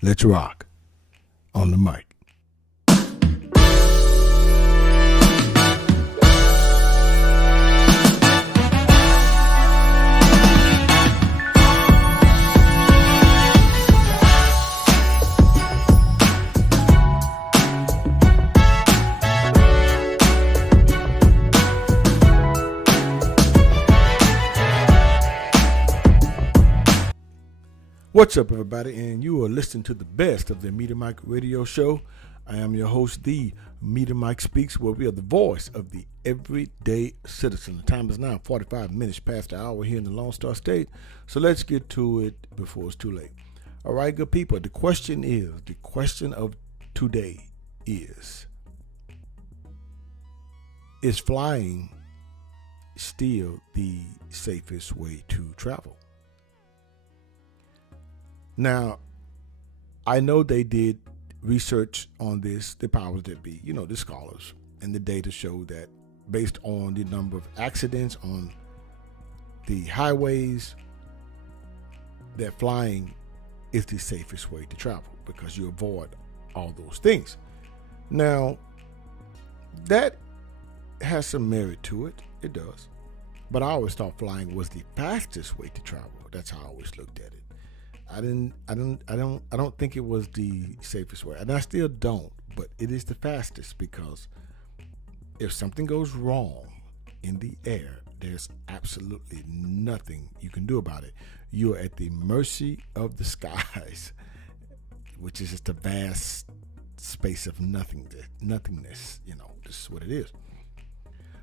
Let's rock on the mic. What's up, everybody? And you are listening to the best of the Meter Mike Radio Show. I am your host, the Meter Mike Speaks, where we are the voice of the everyday citizen. The time is now 45 minutes past the hour here in the Lone Star State. So let's get to it before it's too late. All right, good people. The question of today is flying still the safest way to travel? Now, I know they did research on this, the powers that be, the scholars, and the data show that based on the number of accidents on the highways, that flying is the safest way to travel because you avoid all those things. Now, that has some merit to it. It does. But I always thought flying was the fastest way to travel. That's how I always looked at it. I don't think it was the safest way, and I still don't, but it is the fastest because if something goes wrong in the air, there's absolutely nothing you can do about it. You're at the mercy of the skies, which is just a vast space of nothingness. This is what it is.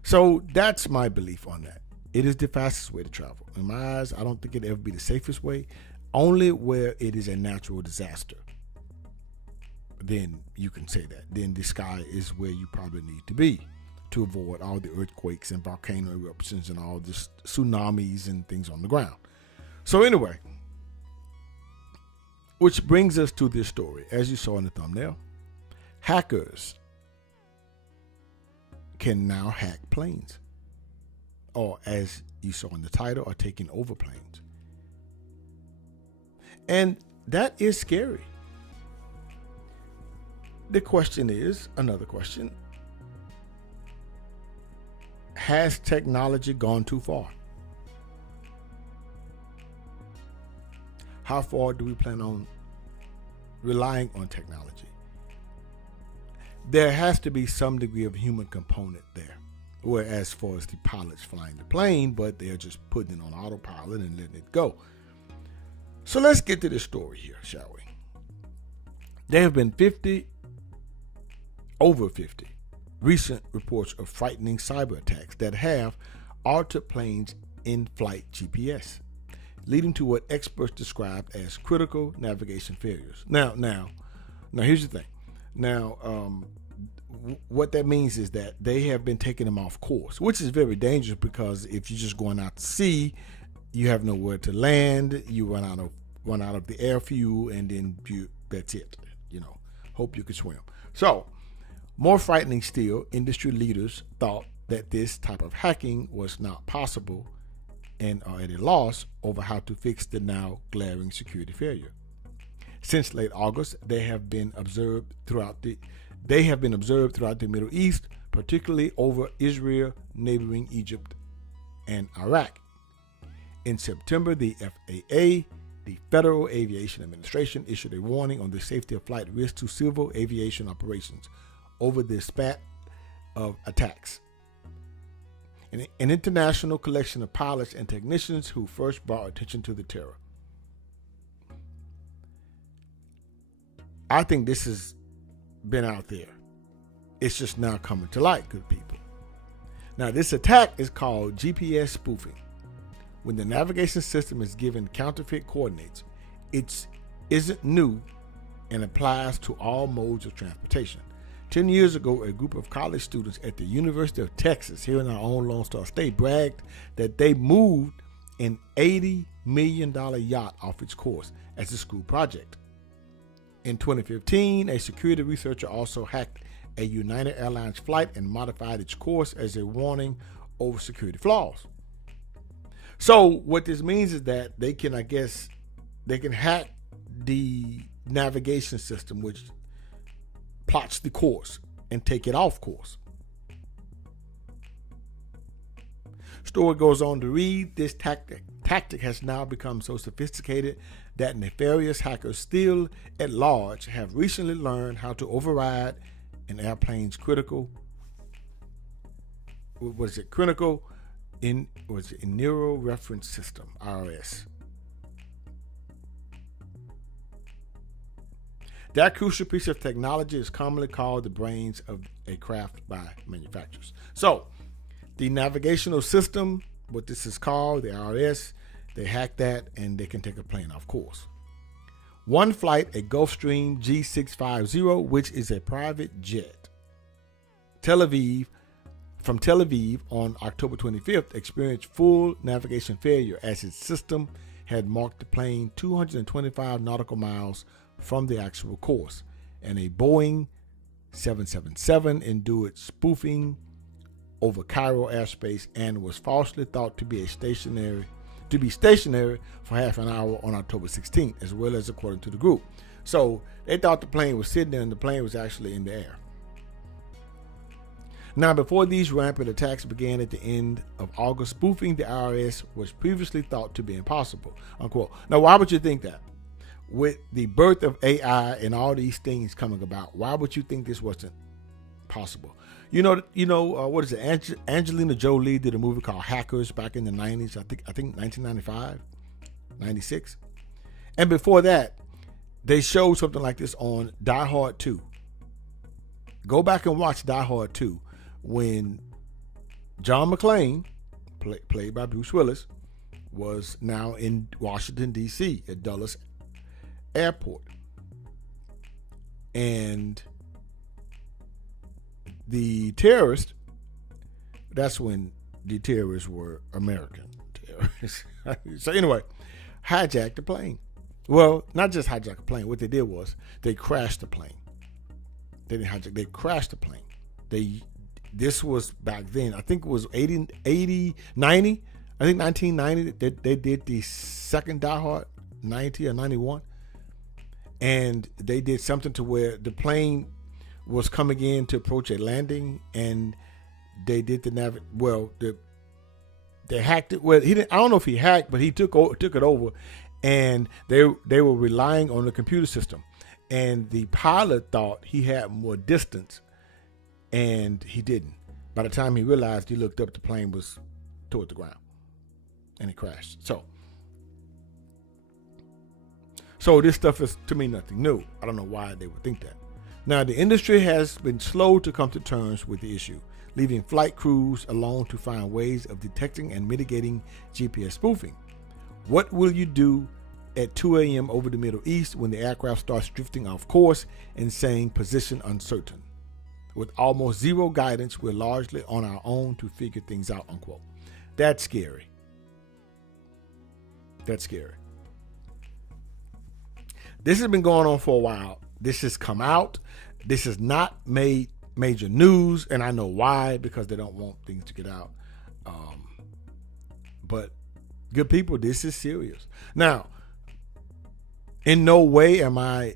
So that's my belief on that. It is the fastest way to travel. In my eyes, I don't think it'd ever be the safest way. Only where it is a natural disaster, then you can say that. Then the sky is where you probably need to be to avoid all the earthquakes and volcano eruptions and all this tsunamis and things on the ground. So anyway, which brings us to this story. As you saw in the thumbnail, hackers can now hack planes, or as you saw in the title, are taking over planes. And that is scary. The question is, another question, has technology gone too far? How far do we plan on relying on technology? There has to be some degree of human component there. Whereas far as the pilots flying the plane, but they're just putting it on autopilot and letting it go. So let's get to this story here, shall we? There have been over 50 recent reports of frightening cyber attacks that have altered planes' in-flight GPS, leading to what experts describe as critical navigation failures. Now, here's the thing. What that means is that they have been taking them off course, which is very dangerous because if you're just going out to sea, you have nowhere to land. You run out of the air fuel, and then that's it. Hope you can swim. So, more frightening still, industry leaders thought that this type of hacking was not possible and are at a loss over how to fix the now glaring security failure. Since late August, they have been observed throughout the Middle East, particularly over Israel, neighboring Egypt, and Iraq. In September, the FAA, the Federal Aviation Administration, issued a warning on the safety of flight risk to civil aviation operations over the spat of attacks. An international collection of pilots and technicians who first brought attention to the terror. I think this has been out there. It's just now coming to light, good people. Now, this attack is called GPS spoofing. When the navigation system is given counterfeit coordinates, it isn't new and applies to all modes of transportation. 10 years ago, a group of college students at the University of Texas, here in our own Lone Star State, bragged that they moved an $80 million yacht off its course as a school project. In 2015, a security researcher also hacked a United Airlines flight and modified its course as a warning over security flaws. So what this means is that they can hack the navigation system which plots the course and take it off course. Story goes on to read, this tactic has now become so sophisticated that nefarious hackers still at large have recently learned how to override an airplane's critical neural reference system, IRS. That crucial piece of technology is commonly called the brains of a craft by manufacturers. So, the navigational system, what this is called, the IRS, they hack that and they can take a plane off course. One flight, a Gulfstream G650, which is a private jet, from Tel Aviv on October 25th, experienced full navigation failure as its system had marked the plane 225 nautical miles from the actual course, and a Boeing 777 endured spoofing over Cairo airspace and was falsely thought to be stationary for half an hour on October 16th, as well as according to the group. So they thought the plane was sitting there and the plane was actually in the air. Now, before these rampant attacks began at the end of August, spoofing the IRS was previously thought to be impossible, unquote. Now, why would you think that? With the birth of AI and all these things coming about, why would you think this wasn't possible? What is it? Angelina Jolie did a movie called Hackers back in the 90s. I think 1995, 96. And before that, they showed something like this on Die Hard 2. Go back and watch Die Hard 2 when John McClane, played by Bruce Willis, was now in Washington, D.C. at Dulles Airport. And the terrorists, that's when the terrorists were American terrorists. So anyway, hijacked the plane. Well, not just hijack a plane. What they did was they crashed the plane. They didn't hijack. They crashed the plane. This was back then. I think it was 90. I think 1990. They did the second Die Hard, 90 or 91, and they did something to where the plane was coming in to approach a landing, and they did they hacked it. Well, he didn't. I don't know if he hacked, but he took it over, and they were relying on the computer system, and the pilot thought he had more distance, and he didn't. By the time he realized, he looked up, the plane was toward the ground, and it crashed. So this stuff is, to me, nothing new. I don't know why they would think that. Now, the industry has been slow to come to terms with the issue, leaving flight crews alone to find ways of detecting and mitigating GPS spoofing. What will you do at 2 a.m. over the Middle East when the aircraft starts drifting off course and saying position uncertain? With almost zero guidance, we're largely on our own to figure things out, unquote. That's scary. That's scary. This has been going on for a while. This has come out. This has not made major news, and I know why, because they don't want things to get out. But good people, this is serious. Now, in no way am I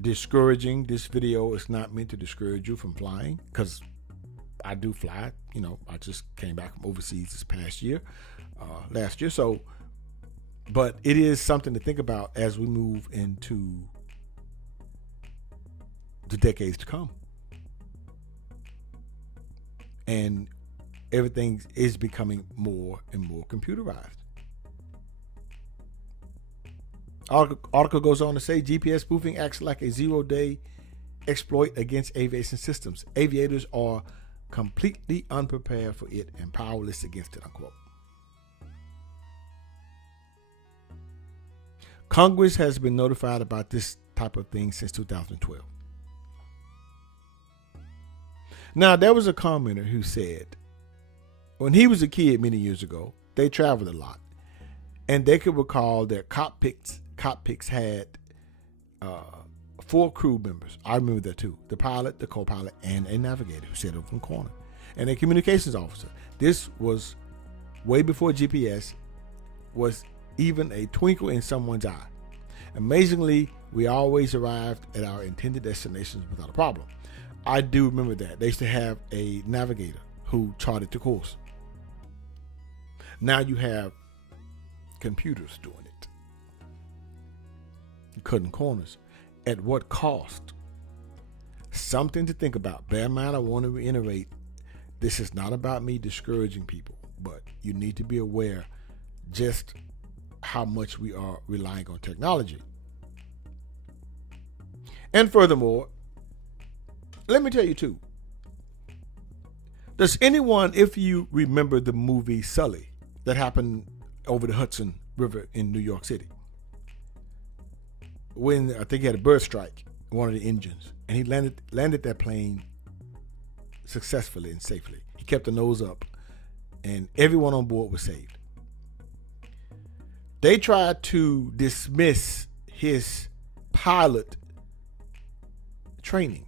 discouraging. This video is not meant to discourage you from flying, because I do fly. I just came back from overseas this past year, last year. So, but it is something to think about as we move into the decades to come. And everything is becoming more and more computerized. Article goes on to say GPS spoofing acts like a zero-day exploit against aviation systems. Aviators are completely unprepared for it and powerless against it, unquote. Congress has been notified about this type of thing since 2012. Now, there was a commenter who said when he was a kid many years ago, they traveled a lot, and they could recall that cockpits had 4 crew members. I remember that too: the pilot, the co-pilot, and a navigator who sat over in the corner, and a communications officer. This was way before GPS was even a twinkle in someone's eye. Amazingly, we always arrived at our intended destinations without a problem. I do remember that. They used to have a navigator who charted the course. Now you have computers doing it. Cutting corners. At what cost? Something to think about. Bear in mind, I want to reiterate, this is not about me discouraging people, but you need to be aware just how much we are relying on technology. And furthermore, let me tell you too, does anyone, if you remember the movie Sully that happened over the Hudson River in New York City, when I think he had a bird strike, one of the engines, and he landed that plane successfully and safely. He kept the nose up, and everyone on board was saved. They tried to dismiss his pilot training,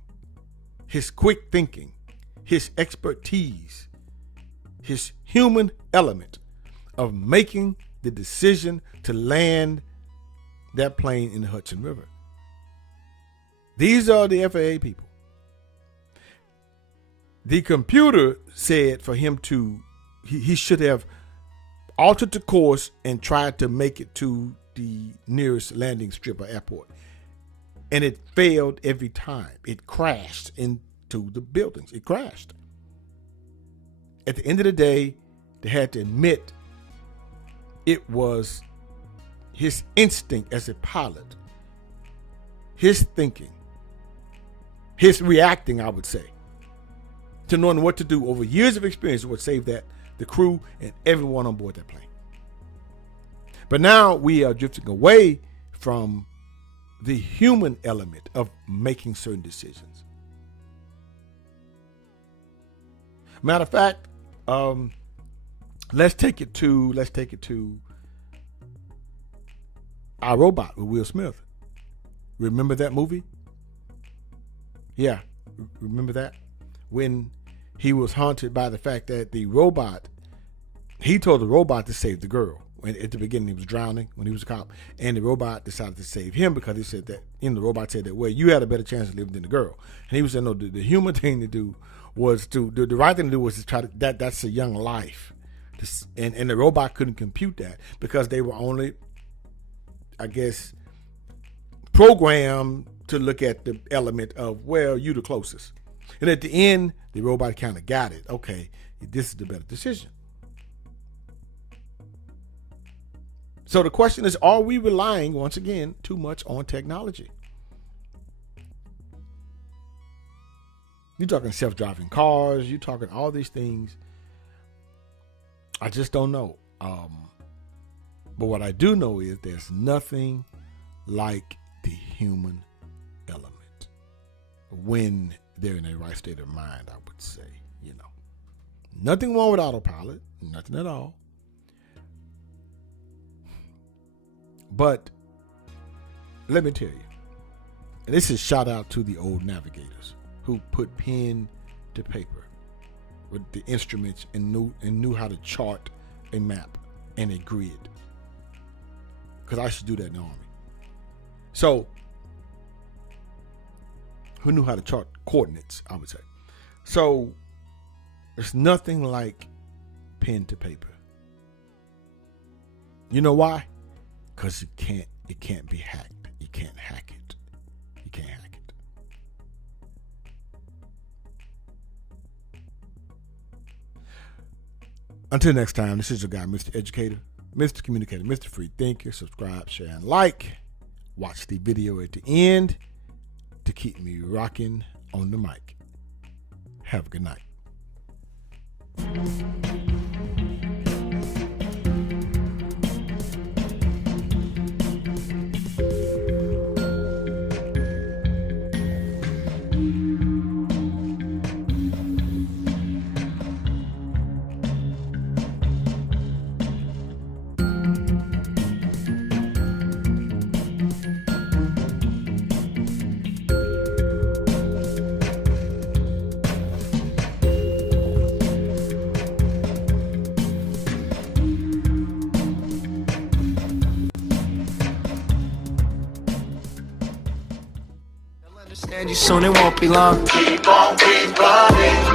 his quick thinking, his expertise, his human element of making the decision to land that plane in the Hudson River. These are the FAA people. The computer said for him to, he should have altered the course and tried to make it to the nearest landing strip or airport. And it failed every time. It crashed into the buildings. It crashed. At the end of the day, they had to admit it was his instinct as a pilot, his thinking, his reacting, I would say, to knowing what to do over years of experience would save the crew and everyone on board that plane. But now we are drifting away from the human element of making certain decisions. Matter of fact, let's take it to Our Robot with Will Smith. Remember that movie? Yeah, remember that? When he was haunted by the fact that the robot, he told the robot to save the girl. When at the beginning he was drowning when he was a cop, and the robot decided to save him because he said that, the robot said that, well, you had a better chance of living than the girl. And he was saying, no, the human thing to do was the right thing to do was to try to, that's a young life. And the robot couldn't compute that because they were only, I guess, programmed to look at the element of, well, you the closest. And at the end, the robot kind of got it. Okay, this is the better decision. So the question is, are we relying, once again, too much on technology? You're talking self-driving cars. You're talking all these things. I just don't know. But what I do know is there's nothing like the human element when they're in a right state of mind, I would say. Nothing wrong with autopilot. Nothing at all. But let me tell you, and this is shout out to the old navigators who put pen to paper with the instruments and knew how to chart a map and a grid. Because I should do that in the Army. So, who knew how to chart coordinates, I would say. So, there's nothing like pen to paper. You know why? Because it can't be hacked. You can't hack it. You can't hack it. Until next time, this is your guy, Mr. Educator, Mr. Communicator, Mr. Free Thinker. Subscribe, share, and like. Watch the video at the end to keep me rocking on the mic. Have a good night. Understand you soon, it won't be long. Keep on, keep running.